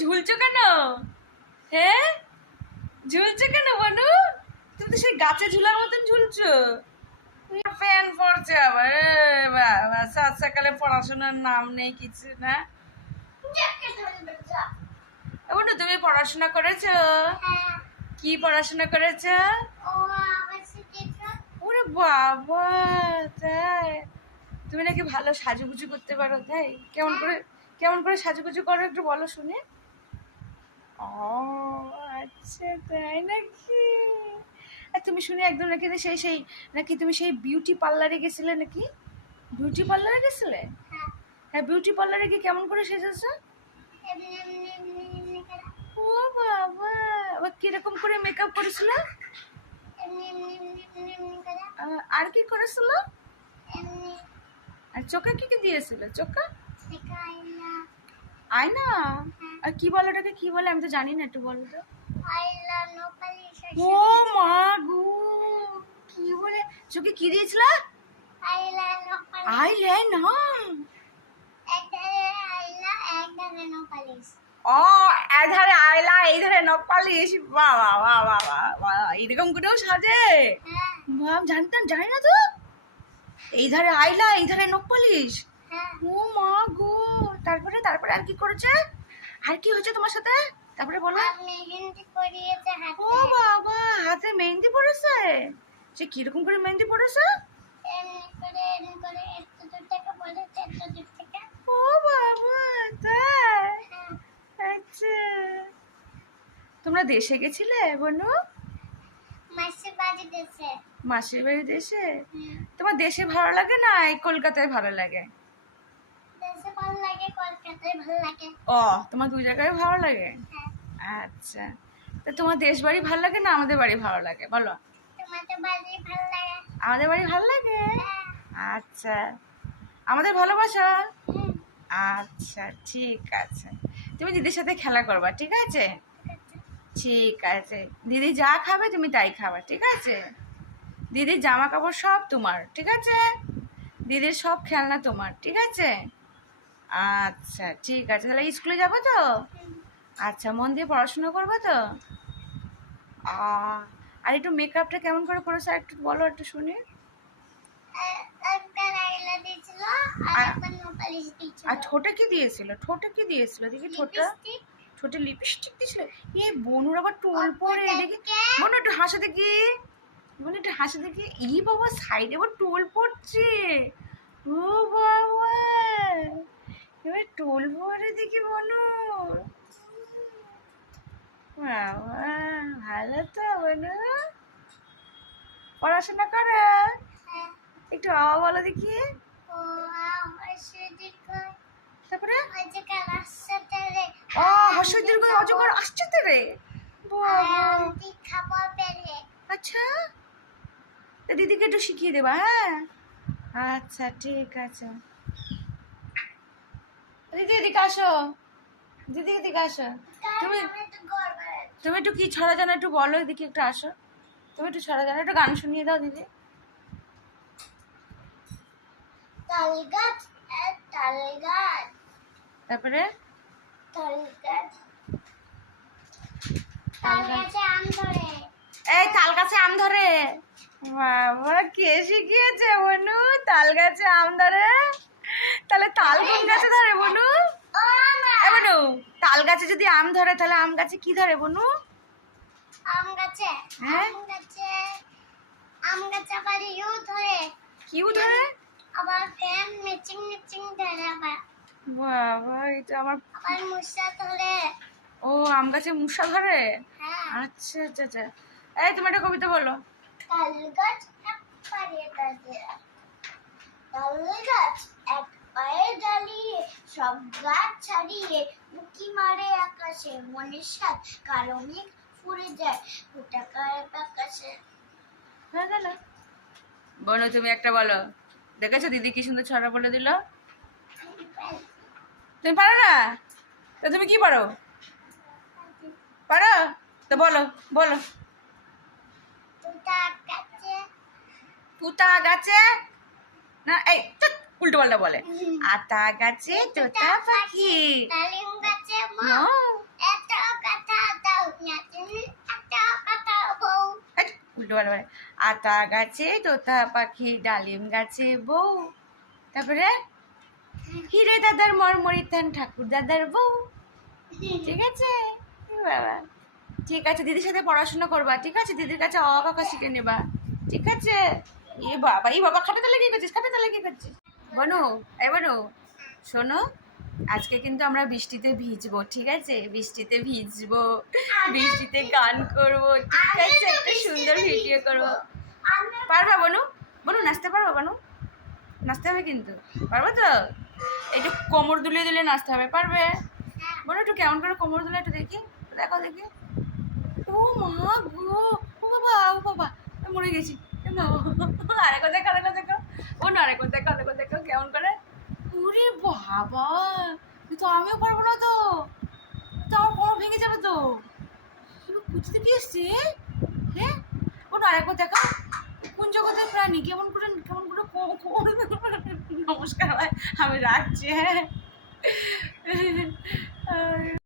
ঝুলছো কেন? হ্যাঁ, ঝুলছো কেন বনু? তুমি তো সেই গাছে ঝুলার মতন ঝুলছো। ফ্যান পড়ছে আবার। বাবা, সাত সকালে পড়াশোনার নাম নেই কিছু না। বনু, তুমি পড়াশোনা করেছো? কি পড়াশোনা করেছো? ওরে বাবা, তাই? তুমি নাকি ভালো সাজুগুজু করতে পারো, তাই? কেমন করে সাজুগুজু করো একটু বলো শুনে। ও আচ্ছা, তাই নাকি? আর তুমি শুনে একদম নাকি সেই নাকি তুমি সেই বিউটি পার্লারে গেছিলে নাকি? বিউটি পার্লারে গেছিলে? হ্যাঁ, বিউটি পার্লারে গিয়ে কেমন করে সেজেছো? ও বাবা, আবার কিরকম করে মেকআপ করেছিল? আর কি করেছিল? আর চোখে কি দিয়েছিল? চোখে আয়না? আর কি বলে ওটাকে, কি বলে? আমি তো জানি না, একটু বলো তো। ও মা গো, কি বলে? চোখে কি দিয়েছিল? আইলাইনার। ও, এধারে আইলা এই ধারে নখ পালিশ। বাবা বাবা বাবা, এরকম করেও সাজে? জানি না তো। এই ধারে আইলা এই ধারে নখ পালিশ। ও মা গো, তারপরে আর কি করেছে? আর কি হয়েছে তোমার সাথে? তারপরে বলো। ও বাবা, হাতে মেহেন্দি পড়েছে? সে কিরকম করে মেহেন্দি পড়েছে? ও বাবা, তাই? আচ্ছা, তোমরা দেশে গেছিলে বনু? মাসির বাড়ি দেশে? তোমার দেশে ভালো লাগে না এই কলকাতায় ভালো লাগে? ও, তোমার দুই জায়গায় ভালো লাগে? আচ্ছা, তা তোমার দেশ বাড়ি ভালো লাগে না আমাদের বাড়ি ভালো লাগে বলো? আমাদের বাড়ি ভালো লাগে? আচ্ছা, আমাদের ভালোবাসা? আচ্ছা, ঠিক আছে। তুমি দিদির সাথে খেলা করবা, ঠিক আছে? ঠিক আছে, দিদি যা খাবে তুমি তাই খাবা, ঠিক আছে? দিদির জামা কাপড় সব তোমার, ঠিক আছে? দিদির সব খেলনা তোমার, ঠিক আছে? আচ্ছা, ঠিক আছে, তাহলে স্কুলে যাবো তো? আচ্ছা, মন দিয়ে পড়াশোনা করবো তো? আর একটু মেকআপটা কেমন করে করেছো একটু বলো, একটু শুনি। আর ঠোঁটে কি দিয়েছিল? দেখি ঠোঁটে লিপস্টিক দিয়েছিল? বনুর আবার টোল পরে দেখি। বনু একটু হাসে দেখি। ই বাবা, সাইডে আবার টোল পড়ছে। ও বাবা, এবার টোল পরে দেখি বনু। বাবা, ভালো তো বনু, পড়াশোনা করে? একটু বাবা বলো দেখি। তারপরে হর্ষের দীর্ঘ অজগর আসছে তো রে। আচ্ছা, দিদিকে একটু শিখিয়ে দেবা, হ্যাঁ? আচ্ছা, ঠিক আছে। দিদি এদিকে আসো, দিদি এদিকে আসো। তুমি একটু কি ছড়া জানো একটু বলো, এদিকে একটু আসো। তুমি একটু ছড়া জানো, একটু গান শুনিয়ে দাও দিদি। তারপরে এই তাল গাছে আম ধরে? বাবা, কে শিখিয়েছে বনু তাল গাছে আম ধরে? তাহলে তাল কোন গাছে ধরে বনু? বনু, তাল গাছে যদি আম ধরে তাহলে আম গাছে কি ধরে বনু? হ্যাঁ, কিউ ধরে? বাবা, এটা আমার। ও, আম গাছে মুসা ধরে? আচ্ছা আচ্ছা আচ্ছা। এই, তুমি একটা কবিতা বলো। সব গাছ ছাড়িয়ে উঁকি মারে আকাশে, মনের সাথ কালো মেঘ ফুরে যায় কোটাকার আকাশে। বনু, তুমি একটা বলো। দেখেছো দিদি কি সুন্দর ছড়া বলে দিল? তুমি পারো না? তা তুমি কি পারো? পারো তো বলো, বলো। তুতা গাছে না, এই উল্টো পাল্টা বলে। আতা গাছে তোতা পাখি, উল্টো পাল্টা বলে। আতা গাছে তোতা পাখি, ডালিম গাছে বউ, তারপরে হিরে দাদার মরমরিতান, ঠাকুর দাদার বউ। ঠিক আছে বাবা, ঠিক আছে, দিদির সাথে পড়াশোনা করবা, ঠিক আছে, দিদির কাছে অ ক খ শিখে নেবা, ঠিক আছে। এই বাবা খাটাতে লাগিয়ে করছিস, খাটাতে লাগিয়ে করছিস। বনু, এই বনু, শোনো, আজকে কিন্তু আমরা বৃষ্টিতে ভিজবো, ঠিক আছে, বৃষ্টিতে ভিজবো, বৃষ্টিতে গান করবো, ঠিক আছে, একটা সুন্দর ভিডিও করবো। পারবা বনু? বনু নাচতে পারবো? বনু নাচতে হবে কিন্তু, পারবো তো? এই যে কোমর দুলিয়ে দুলিয়ে নাচতে হবে, পারবে? বলো একটু কেমন করে কোমর দুলে একটু দেখি, দেখো দেখি। ও মা গো, ও বাবা, ও বাবা, আমি মরে গেছি। আরেকবার দেখো, আরেকবার দেখো, ও না, আরেকবার দেখো, আরেকবার দেখো কেমন করে। ওরে বাবা, তো আমিও পারবো না তো, তো আমার কোমর ভেঙে যাবে তো। কুচিতে কি এসছে? হ্যাঁ, ও না, আরেকবার দেখো, কোন জগতের প্রাণী, কেমন করে নমস্কার ভাই, আমি রাখছি, হ্যাঁ।